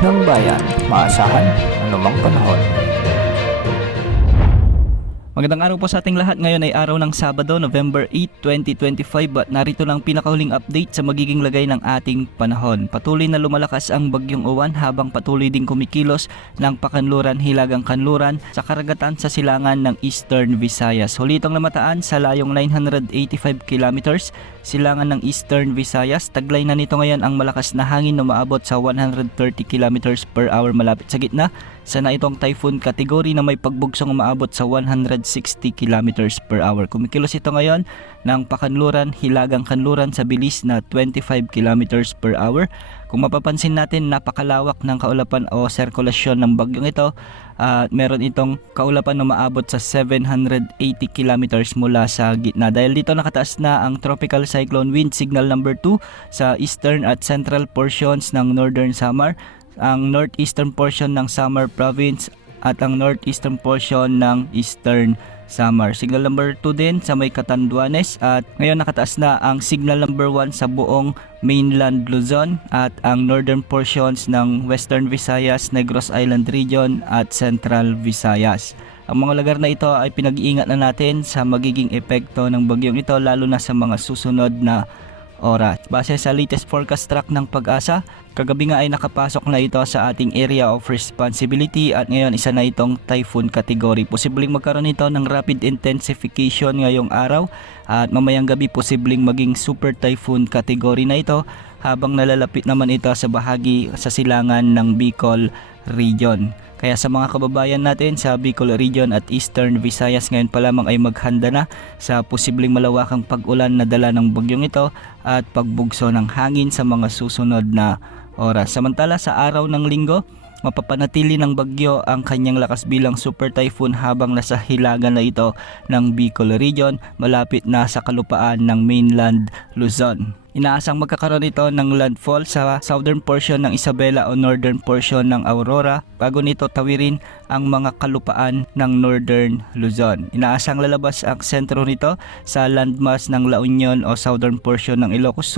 ng bayan, maasahan anumang panahon. Magandang araw po sa ating lahat. Ngayon ay araw ng Sabado, November 8, 2025 at narito lang pinakahuling update sa magiging lagay ng ating panahon. Patuloy na lumalakas ang bagyong Uwan habang patuloy ding kumikilos ng pakanluran, hilagang kanluran sa karagatan sa silangan ng Eastern Visayas. Huli itong namataan sa layong 985 kilometers silangan ng Eastern Visayas. Taglay na nito ngayon ang malakas na hangin na umaabot sa 130 kilometers per hour malapit sa gitna. Sana itong typhoon category na may pagbugsong umaabot sa 160 kilometers per hour. Kumikilos ito ngayon ng pakanluran, hilagang kanluran sa bilis na 25 kilometers per hour. Kung mapapansin natin, napakalawak ng kaulapan o sirkulasyon ng bagyong ito. Meron itong kaulapan na umaabot sa 780 kilometers mula sa gitna. Dahil dito nakataas na ang tropical cyclone wind signal number 2 sa eastern at central portions ng northern Samar, ang northeastern portion ng Samar province at ang northeastern portion ng eastern Samar. Signal number 2 din sa may Catanduanes at ngayon nakataas na ang signal number 1 sa buong mainland Luzon at ang northern portions ng Western Visayas, Negros Island region at Central Visayas. Ang mga lugar na ito ay pinag-iingat na natin sa magiging epekto ng bagyong ito lalo na sa mga susunod na oras. Base sa latest forecast track ng Pag-asa, kagabi nga ay nakapasok na ito sa ating area of responsibility at ngayon isa na itong typhoon category. Posibleng magkaroon ito ng rapid intensification ngayong araw at mamayang gabi posibleng maging super typhoon category na ito habang nalalapit naman ito sa bahagi sa silangan ng Bicol region. Kaya sa mga kababayan natin sa Bicol region at Eastern Visayas ngayon pa lamang ay maghanda na sa posibleng malawakang pag-ulan na dala ng bagyong ito at pagbugso ng hangin sa mga susunod na oras. Samantala sa araw ng Linggo, mapapanatili ng bagyo ang kanyang lakas bilang super typhoon habang nasa hilagan na ito ng Bicol region malapit na sa kalupaan ng mainland Luzon. Inaasang magkakaroon ito ng landfall sa southern portion ng Isabela o northern portion ng Aurora bago nito tawirin ang mga kalupaan ng northern Luzon. Inaasang lalabas ang sentro nito sa landmass ng La Union o southern portion ng Ilocos Sur